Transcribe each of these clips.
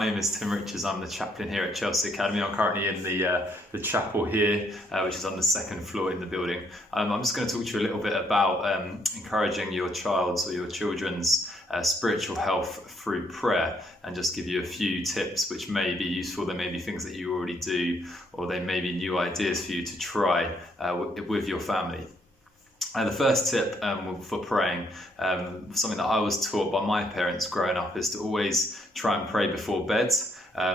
my name is Tim Richards. I'm the chaplain here at Chelsea Academy. I'm currently in the chapel here, which is on the second floor in the building. I'm just going to talk to you a little bit about encouraging your child's or your children's spiritual health through prayer, and just give you a few tips which may be useful. There may be things that you already do, or they may be new ideas for you to try with your family. The first tip for praying, something that I was taught by my parents growing up, is to always try and pray before bed.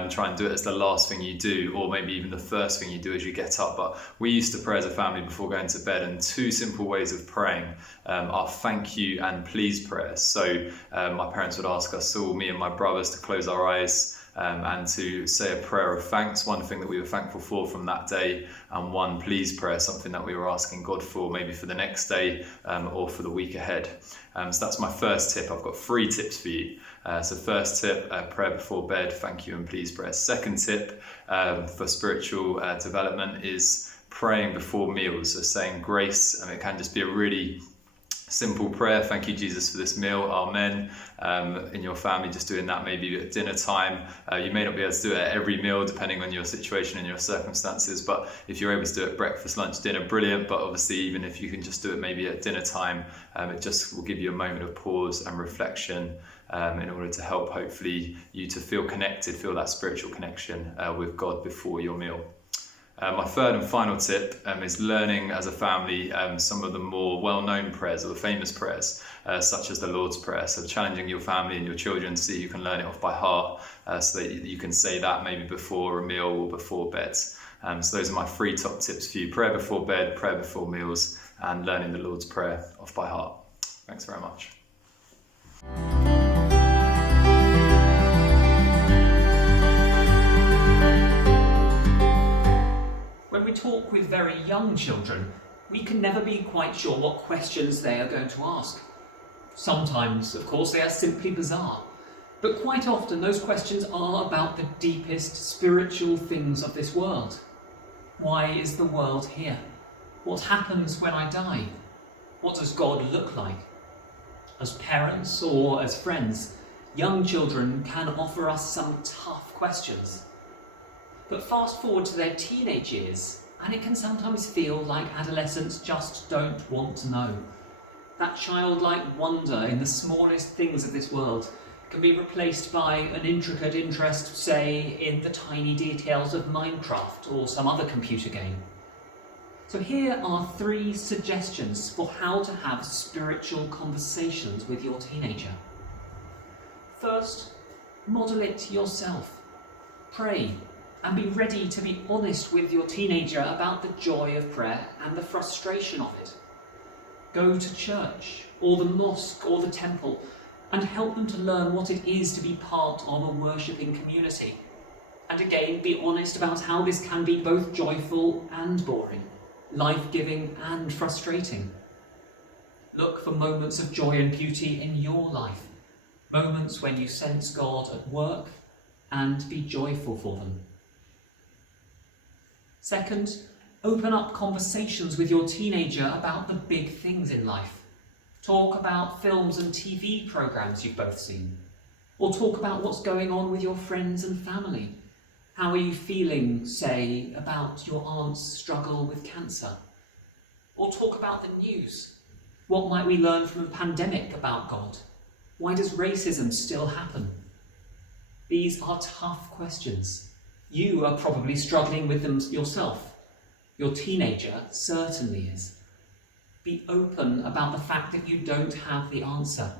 Try and do it as the last thing you do, or maybe even the first thing you do as you get up. But we used to pray as a family before going to bed, and two simple ways of praying are thank you and please prayers. So my parents would ask us all, me and my brothers, to close our eyes and to say a prayer of thanks, one thing that we were thankful for from that day, and one please prayer, something that we were asking God for, maybe for the next day or for the week ahead. So that's my first tip. I've got 3 tips for you. So first tip, prayer before bed, thank you and please prayer. Second tip for spiritual development is praying before meals, so saying grace. It can just be a really simple prayer. Thank you, Jesus, for this meal. Amen. In your family, just doing that maybe at dinner time. You may not be able to do it at every meal, depending on your situation and your circumstances, but if you're able to do it breakfast, lunch, dinner, brilliant. But obviously, even if you can just do it maybe at dinner time, it just will give you a moment of pause and reflection in order to help, hopefully, you to feel connected, feel that spiritual connection with God before your meal. My third and final tip is learning as a family some of the more well-known prayers, or the famous prayers, such as the Lord's Prayer. So challenging your family and your children to see if you can learn it off by heart, so that you can say that maybe before a meal or before bed. So those are my 3 top tips for you: prayer before bed, prayer before meals, and learning the Lord's Prayer off by heart. Thanks very much. When we talk with very young children, we can never be quite sure what questions they are going to ask. Sometimes, of course, they are simply bizarre, but quite often those questions are about the deepest spiritual things of this world. Why is the world here? What happens when I die? What does God look like? As parents or as friends, young children can offer us some tough questions. But fast forward to their teenage years, and it can sometimes feel like adolescents just don't want to know. That childlike wonder in the smallest things of this world can be replaced by an intricate interest, say, in the tiny details of Minecraft or some other computer game. So here are 3 suggestions for how to have spiritual conversations with your teenager. First, model it yourself. Pray. And be ready to be honest with your teenager about the joy of prayer and the frustration of it. Go to church, or the mosque, or the temple, and help them to learn what it is to be part of a worshipping community. And again, be honest about how this can be both joyful and boring, life-giving and frustrating. Look for moments of joy and beauty in your life, moments when you sense God at work, and be joyful for them. Second, open up conversations with your teenager about the big things in life. Talk about films and TV programs you've both seen. Or talk about what's going on with your friends and family. How are you feeling, say, about your aunt's struggle with cancer? Or talk about the news. What might we learn from a pandemic about God? Why does racism still happen? These are tough questions. You are probably struggling with them yourself. Your teenager certainly is. Be open about the fact that you don't have the answer.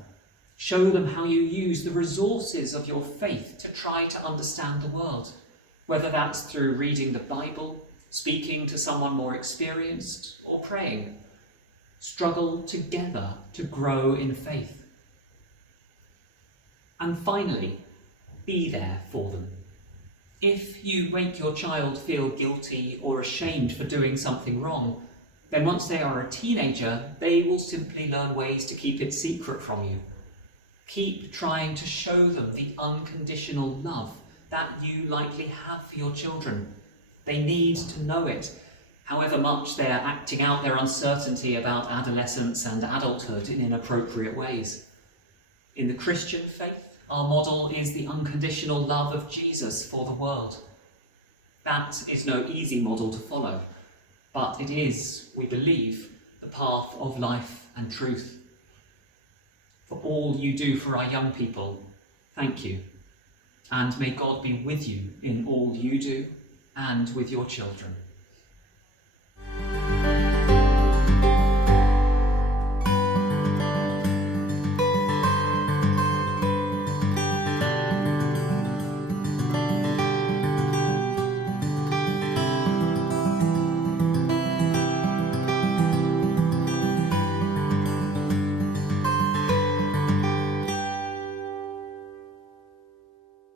Show them how you use the resources of your faith to try to understand the world, whether that's through reading the Bible, speaking to someone more experienced, or praying. Struggle together to grow in faith. And finally, be there for them. If you make your child feel guilty or ashamed for doing something wrong, then once they are a teenager, they will simply learn ways to keep it secret from you. Keep trying to show them the unconditional love that you likely have for your children. They need to know it, however much they are acting out their uncertainty about adolescence and adulthood in inappropriate ways. In the Christian faith, Our model is the unconditional love of Jesus for the world. That is no easy model to follow, but it is, we believe, the path of life and truth. For all you do for our young people, thank you. And may God be with you in all you do and with your children.